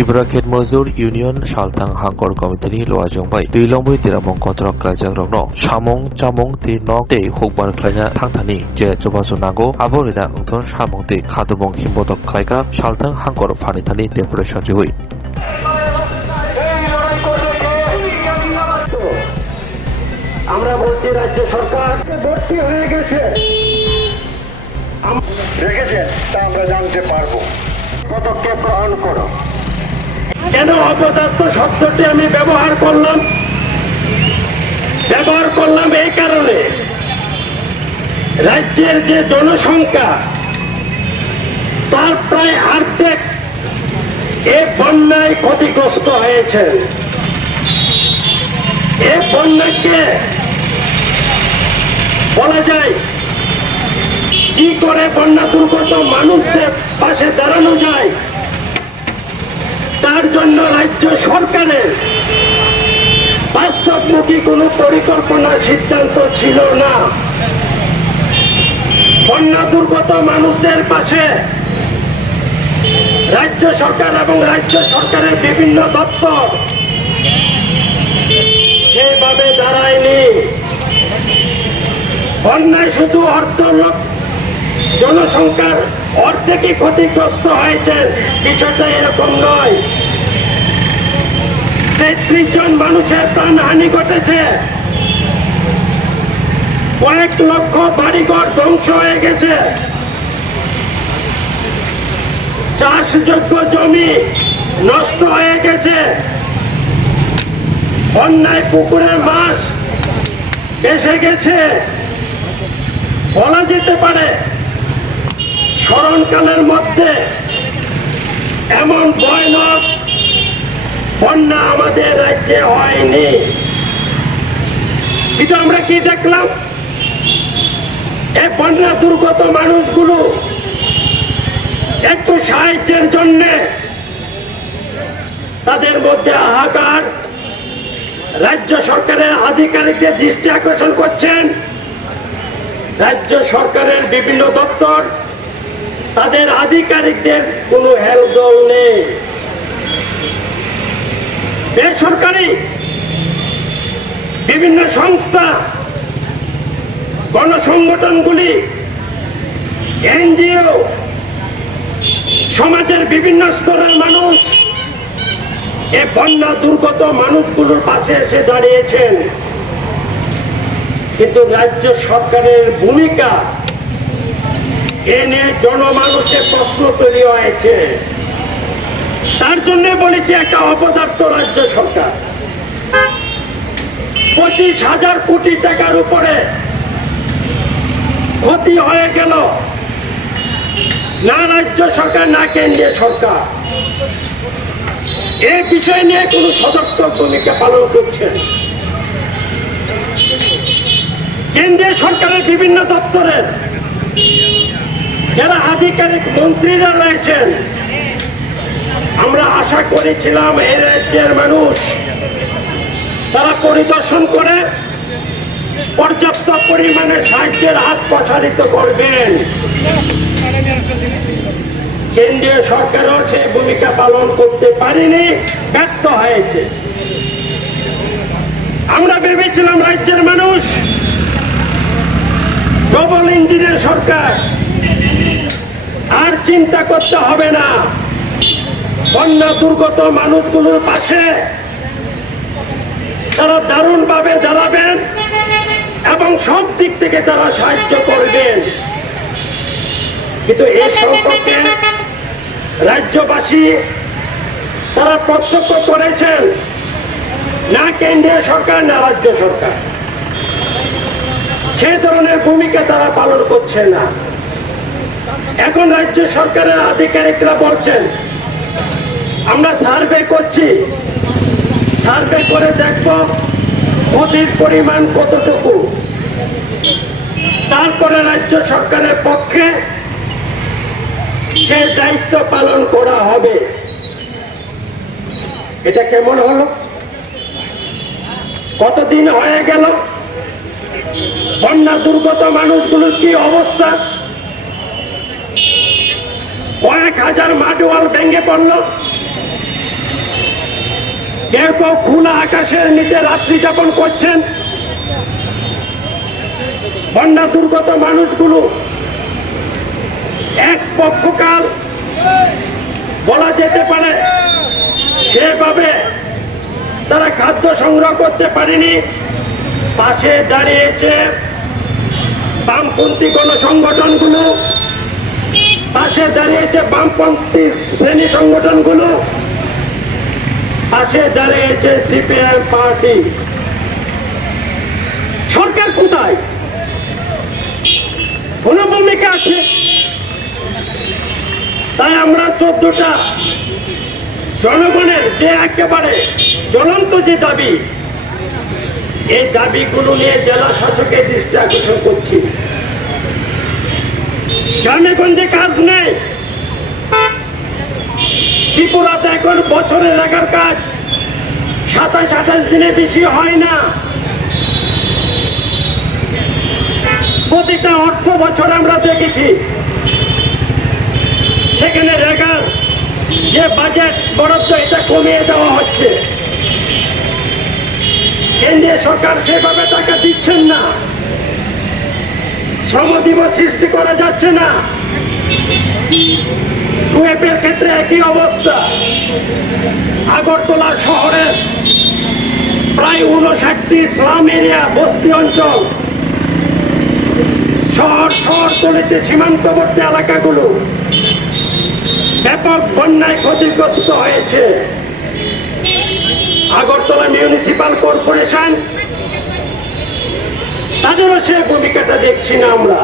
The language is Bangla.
Tripura Khet Mozur Union Saltang Hangkor Committee Loa Jongbai Tuilongbai Tiramong Kontrak Klajak Rokno Samong Chamong Ti Nok Te Hokbar Klanya Thangthani Je Jobaso Nago Aborida Ungthon Samong Te Khadubong Himbotok Klaika Saltang Hangkor Phanithani Deputation Jihui আমরা বলছি রাজ্য সরকার ভর্তি হয়ে গেছে রেখেছে তা আমরা জানতে পারবো পদক্ষেপ গ্রহণ করো কেন অপদার্থ শব্দটি আমি ব্যবহার করলাম এই কারণে রাজ্যের যে জনসংখ্যা তার প্রায় অর্ধেক এই বন্যায় ক্ষতিগ্রস্ত হয়েছে এই বন্যাকে বলা যায় কি করে বন্যা দুর্গত মানুষদের পাশে দাঁড়ানো যায় তার জন্য রাজ্য সরকারের বাস্তবমুখী কোনো পরিকল্পনা সিদ্ধান্ত ছিল না বন্যা দুর্গত মানুষদের পাশে রাজ্য সরকার এবং রাজ্য সরকারের বিভিন্ন দপ্তর সেভাবে দাঁড়ায়নি বন্যায় শুধু জনসংখ্যার অর্ধেকই ক্ষতিগ্রস্ত হয়েছে বিষয়টা এরকম নয় 33 জন মানুষের প্রাণহানি ঘটেছে কয়েক লক্ষ বাড়িঘর ধ্বংস হয়ে গেছে চাষযোগ্য জমি নষ্ট হয়ে গেছে বন্যায় পুকুরের মাছ ভেসে গেছে বলা যেতে পারে স্মরণকালের মধ্যে এমন ভয়ানক বন্যা আমাদের রাজ্যে হয়নি কিন্তু আমরা কি দেখলাম এই বন্যা দুর্গত মানুষগুলো একটু সাহায্যের জন্য তাদের মধ্যে হাহাকার রাজ্য সরকারের আধিকারিকদের দৃষ্টি আকর্ষণ করছেন রাজ্য সরকারের বিভিন্ন দপ্তর তাদের আধিকারিকদের কোনো হেলদোল নেই বেসরকারি বিভিন্ন সংস্থা গণসংগঠনগুলি এনজিও সমাজের বিভিন্ন স্তরের মানুষ এই বন্যা দুর্গত মানুষগুলোর পাশে এসে দাঁড়িয়েছেন কিন্তু রাজ্য সরকারের ভূমিকা এ নিয়ে জনমানুষের প্রশ্ন তৈরি হয়েছে তার জন্য বলেছি একটা অপদার্থ রাজ্য সরকার 25,000 কোটি টাকার উপরে ক্ষতি হয়ে গেল না রাজ্য সরকার না কেন্দ্রীয় সরকার এই বিষয় নিয়ে কোন সদর্থক ভূমিকা পালন করছেন কেন্দ্রীয় সরকারের বিভিন্ন দপ্তরের যারা আধিকারিক মন্ত্রীরা রয়েছেন আমরা আশা করেছিলাম এই রাজ্যের মানুষ তারা পরিদর্শন করে পর্যাপ্ত পরিমাণে সাহায্যের হাত প্রসারিত করবেন কেন্দ্রীয় সরকারও সেই ভূমিকা পালন করতে পারেনি ব্যর্থ হয়েছে আমরা ভেবেছিলাম রাজ্যের মানুষ ডবল ইঞ্জিনের সরকার আর চিন্তা করতে হবে না বন্যা দুর্গত মানুষগুলোর পাশে তারা দারুণভাবে দাঁড়াবেন এবং সব দিক থেকে তারা সাহায্য করবেন কিন্তু এই সম্পর্কে রাজ্যবাসী তারা প্রত্যক্ষ করেছেন না কেন্দ্রীয় সরকার না রাজ্য সরকার সে ধরনের ভূমিকা তারা পালন করছে না এখন রাজ্য সরকারের আধিকারিকরা বলছেন আমরা সার্ভে করছি সার্ভে করে দেখব ক্ষতির পরিমাণ কতটুকু তারপরে রাজ্য সরকারের পক্ষে সে দায়িত্ব পালন করা হবে এটা কেমন হলো কতদিন হয়ে গেল বন্যা দুর্গত মানুষগুলোর কি অবস্থা কয়েক হাজার মাটি ওয়াল ভেঙে পড়ল কেউ কেউ খোলা আকাশের নিচে রাত্রি যাপন করছেন। বন্যা দুর্গত মানুষগুলো এক পক্ষকাল বলা যেতে পারে সেভাবে তারা খাদ্য সংগ্রহ করতে পারেনি। পাশে দাঁড়িয়েছে বামপন্থী গণসংগঠনগুলো, পাশে দাঁড়িয়েছে বামপন্থী শ্রেণী সংগঠনগুলো, পাশে দাঁড়িয়েছে সিপিআইএম পার্টি। সরকার কোথায়? কোন ভূমিকা আছে? তাই আমরা 14টা জনগণের যে একেবারে জ্বলন্ত যে দাবি, এই দাবিগুলো নিয়ে জেলা শাসকের দৃষ্টি আকর্ষণ করছি। গ্রামেগঞ্জে কাজ নেই। ত্রিপুরাতে এখন বছরে লাগার কাজ 27-28 দিনে বেশি হয় না। প্রতিটা অর্থ বছর আমরা দেখেছি সেখানে রেগার যে বাজেট বরাদ্দ এটা কমিয়ে দেওয়া হচ্ছে। কেন্দ্রীয় সরকার সেভাবে টাকা দিচ্ছেন না। শ্রম দিবস সৃষ্টি করা যাচ্ছে না। টুয়েপের ক্ষেত্রে একই অবস্থা। আগরতলা শহরের প্রায় 59টি স্লাম এরিয়া, বস্তি অঞ্চল, শহরতলিতে সীমান্তবর্তী এলাকাগুলো ব্যাপক বন্যায় ক্ষতিগ্রস্ত হয়েছে। আগরতলা মিউনিসিপাল কর্পোরেশন, তাদেরও সে ভূমিকাটা দেখছি না আমরা।